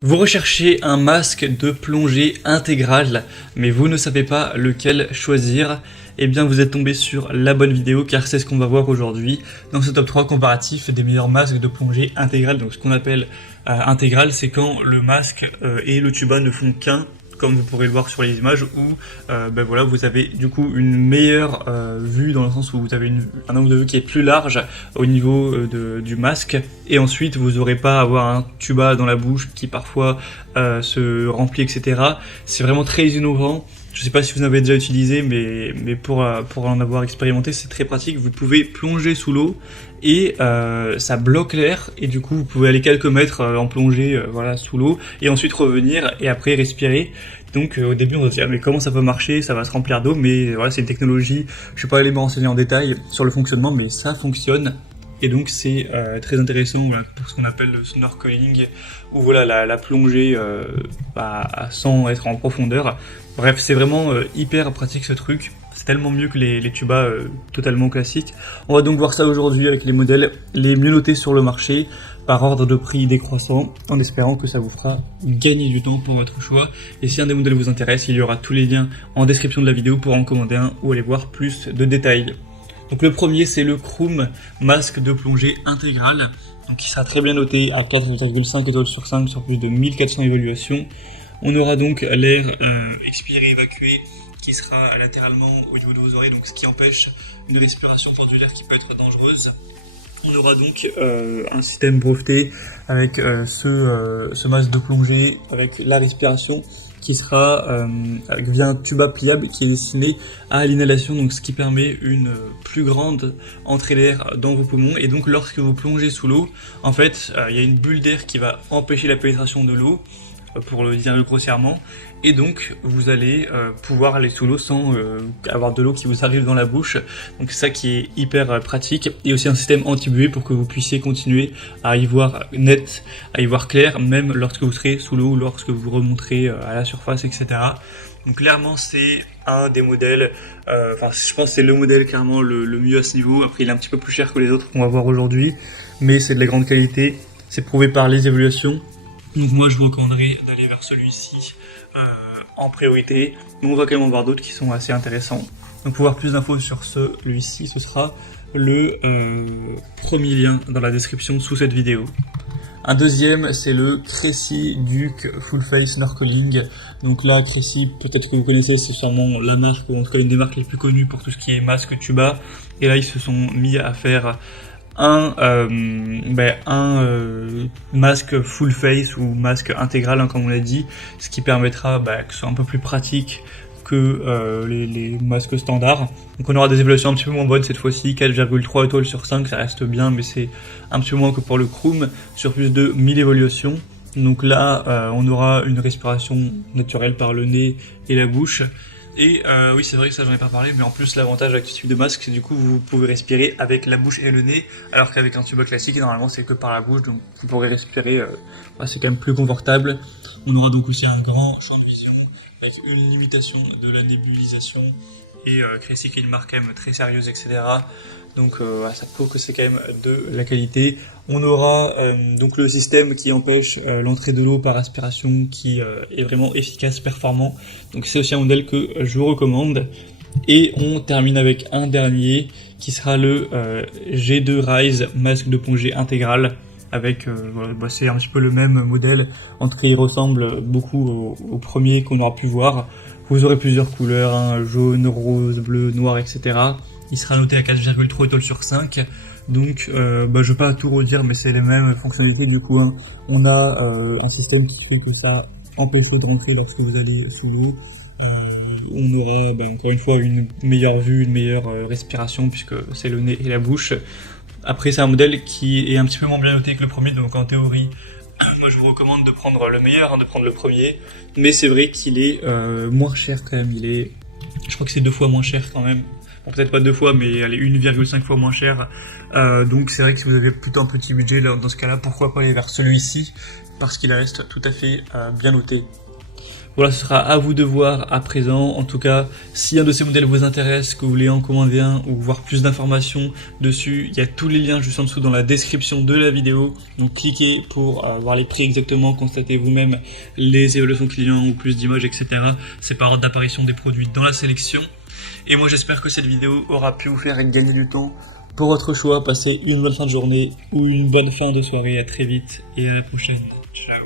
Vous recherchez un masque de plongée intégral, mais vous ne savez pas lequel choisir. Eh bien, vous êtes tombé sur la bonne vidéo, car c'est ce qu'on va voir aujourd'hui dans ce top 3 comparatif des meilleurs masques de plongée intégral. Donc, ce qu'on appelle intégral, c'est quand le masque et le tuba ne font qu'un, comme vous pourrez le voir sur les images, où voilà, vous avez du coup une meilleure vue, dans le sens où vous avez un angle de vue qui est plus large au niveau du masque, et ensuite vous n'aurez pas à avoir un tuba dans la bouche qui parfois se remplit, etc. C'est vraiment très innovant. Je ne sais pas si vous en avez déjà utilisé, mais pour en avoir expérimenté, c'est très pratique. Vous pouvez plonger sous l'eau et ça bloque l'air, et du coup vous pouvez aller quelques mètres en plongée voilà, sous l'eau, et ensuite revenir et après respirer. Donc au début on va se dire mais comment ça peut marcher, ça va se remplir d'eau, mais voilà, c'est une technologie, je suis pas allé me renseigner en détail sur le fonctionnement, mais ça fonctionne. Et donc c'est très intéressant, voilà, pour ce qu'on appelle le snorkeling, ou voilà la plongée sans être en profondeur. Bref, c'est vraiment hyper pratique ce truc. C'est tellement mieux que les tubas totalement classiques. On va donc voir ça aujourd'hui avec les modèles les mieux notés sur le marché, par ordre de prix décroissant, en espérant que ça vous fera gagner du temps pour votre choix. Et si un des modèles vous intéresse, il y aura tous les liens en description de la vidéo pour en commander un ou aller voir plus de détails. Donc le premier, c'est le Kroom masque de plongée intégral, donc qui sera très bien noté à 4,5 étoiles sur 5 sur plus de 1400 évaluations. On aura donc l'air expiré, évacué, qui sera latéralement au niveau de vos oreilles, donc ce qui empêche une respiration pendulaire qui peut être dangereuse. On aura donc un système breveté avec ce masque de plongée avec la respiration qui sera via un tuba pliable qui est destiné à l'inhalation, donc ce qui permet une plus grande entrée d'air dans vos poumons. Et donc lorsque vous plongez sous l'eau, en fait, il y a une bulle d'air qui va empêcher la pénétration de l'eau, pour le dire grossièrement, et donc vous allez pouvoir aller sous l'eau sans avoir de l'eau qui vous arrive dans la bouche. Donc c'est ça qui est hyper pratique, et aussi un système anti-buée pour que vous puissiez continuer à y voir net, à y voir clair, même lorsque vous serez sous l'eau ou lorsque vous remonterez à la surface, etc. Donc clairement c'est un des modèles, je pense que c'est le modèle clairement le mieux à ce niveau. Après il est un petit peu plus cher que les autres qu'on va voir aujourd'hui, mais c'est de la grande qualité, c'est prouvé par les évaluations. Donc moi je vous recommanderais d'aller vers celui-ci en priorité, mais on va quand même en voir d'autres qui sont assez intéressants. Donc pour voir plus d'infos sur celui-ci, ce sera le premier lien dans la description sous cette vidéo. Un deuxième, c'est le Crazy Duke Full Face Snorkeling. Donc là, Crazy, peut-être que vous connaissez, c'est sûrement la marque, ou en tout cas une des marques les plus connues pour tout ce qui est masque tuba. Et là, ils se sont mis à faire un masque full face ou masque intégral, comme on l'a dit, ce qui permettra que ce soit un peu plus pratique que les masques standards. Donc on aura des évaluations un petit peu moins bonnes cette fois-ci, 4,3 étoiles sur 5, ça reste bien, mais c'est un petit peu moins que pour le Kroom, sur plus de 1000 évaluations. Donc là, on aura une respiration naturelle par le nez et la bouche. Et oui, c'est vrai que ça j'en ai pas parlé, mais en plus l'avantage avec ce type de masque, c'est du coup vous pouvez respirer avec la bouche et le nez, alors qu'avec un tuba classique, normalement c'est que par la bouche, donc vous pourrez respirer, c'est quand même plus confortable. On aura donc aussi un grand champ de vision, avec une limitation de la nébulisation, et Crazy qui est une marque quand même très sérieuse, etc. Donc ça prouve que c'est quand même de la qualité. On aura donc le système qui empêche l'entrée de l'eau par aspiration, qui est vraiment efficace, performant. Donc c'est aussi un modèle que je vous recommande. Et on termine avec un dernier qui sera le G2 Rise masque de plongée intégral. Avec c'est un petit peu le même modèle, en tout cas il ressemble beaucoup au premier qu'on aura pu voir. Vous aurez plusieurs couleurs, hein, jaune, rose, bleu, noir, etc. Il sera noté à 4,3 étoiles sur 5. Donc je vais pas tout redire, mais c'est les mêmes fonctionnalités du coup, hein. On a un système qui fait que ça empêche l'eau de rentrer lorsque vous allez sous l'eau. On aura encore une fois une meilleure vue, une meilleure respiration, puisque c'est le nez et la bouche. Après c'est un modèle qui est un petit peu moins bien noté que le premier, donc en théorie moi je vous recommande de prendre le meilleur, hein, de prendre le premier. Mais c'est vrai qu'il est moins cher quand même, je crois que c'est 2 fois moins cher quand même. Bon, peut-être pas 2 fois, mais allez, 1,5 fois moins cher. Donc c'est vrai que si vous avez plutôt un petit budget, là, dans ce cas-là, pourquoi pas aller vers celui-ci, parce qu'il reste tout à fait bien noté. Voilà, ce sera à vous de voir à présent. En tout cas, si un de ces modèles vous intéresse, que vous voulez en commander un ou voir plus d'informations dessus, il y a tous les liens juste en dessous dans la description de la vidéo. Donc cliquez pour voir les prix exactement, constatez vous-même les évaluations clients ou plus d'images, etc. C'est par ordre d'apparition des produits dans la sélection. Et moi j'espère que cette vidéo aura pu vous faire gagner du temps pour votre choix. Passez une bonne fin de journée ou une bonne fin de soirée. À très vite et à la prochaine. Ciao.